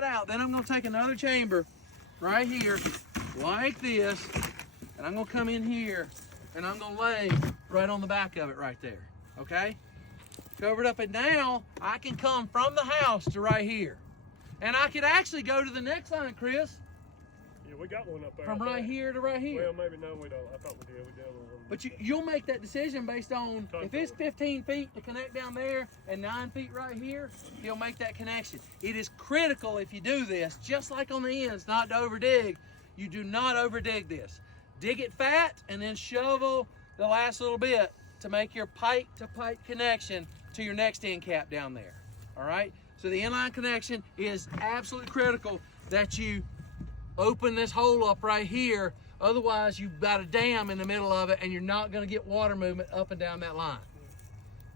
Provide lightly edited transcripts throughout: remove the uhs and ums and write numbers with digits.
that out. Then I'm gonna take another chamber right here, like this, and I'm gonna come in here and I'm gonna lay right on the back of it right there, okay? Cover it up, and now I can come from the house to right here. And I could actually go to the next line, Chris. Yeah, we got one up there. From right here to right here. Well, maybe no, we don't. I thought we did. We did one. But you'll make that decision based on if it's 15 feet to connect down there and 9 feet right here, you'll make that connection. It is critical if you do this, just like on the ends, not to over dig. You do not over dig this. Dig it fat and then shovel the last little bit to make your pipe to pipe connection to your next end cap down there. All right? So the inline connection is absolutely critical that you open this hole up right here. Otherwise, you've got a dam in the middle of it and you're not going to get water movement up and down that line.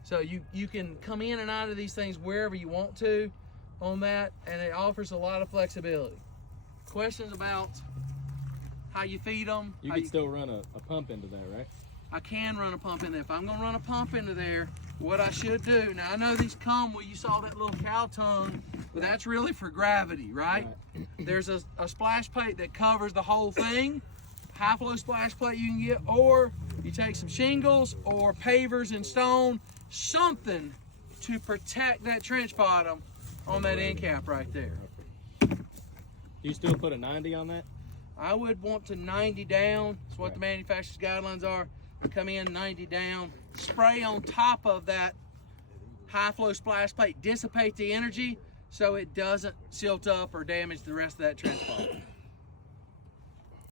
So you can come in and out of these things wherever you want to on that, and it offers a lot of flexibility. Questions about how you feed them? You can still run a pump into that, right? I can run a pump in there. If I'm going to run a pump into there, what I should do, now I know these come where you saw that little cow tongue, but that's really for gravity, right? There's a splash plate that covers the whole thing, high flow splash plate you can get, or you take some shingles or pavers and stone, something to protect that trench bottom on that end cap right there. Do you still put a 90 on that? I would want to 90 down. That's what the manufacturer's guidelines are. Come in 90 down, spray on top of that high flow splash plate, dissipate the energy so it doesn't silt up or damage the rest of that trench bottom.